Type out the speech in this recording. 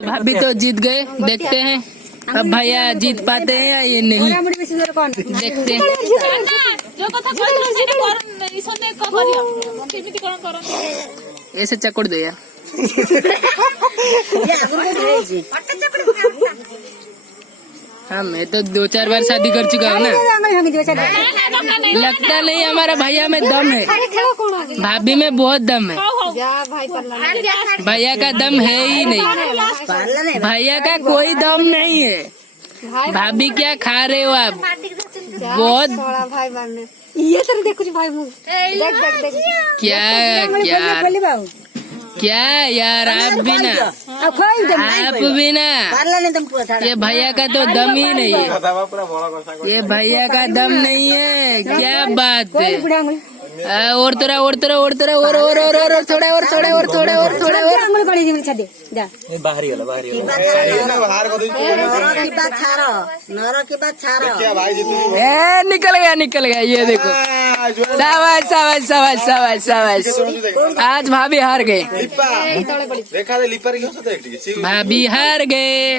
भाभी तो जीत गए, देखते हैं अब भैया जीत पाते हैं या ये नहीं, देखते हैं। ऐसे चकुड़ दे यार। हाँ मैं तो 2-4 बार शादी कर चुका हूँ ना, लगता नहीं हमारा भैया में दम है, भाभी में बहुत दम है। भैया का दम है ही नहीं, भैया का कोई दम नहीं है। भाभी क्या खा रहे हो आप? बहुत ये तो देखो भाई देख क्या यार, आप भी ना, ये भैया का तो दम ही नहीं है, ये भैया का दम नहीं है। क्या बात है? और थोड़ा और थोड़ा और थोड़ा और थोड़ा और थोड़ा और थोड़ा और थोड़ा और निकल गया ये देखो। शाबाश शाबाश शाबाश शाबाश शाबाश, आज भाभी हार गए, भाभी हार गए।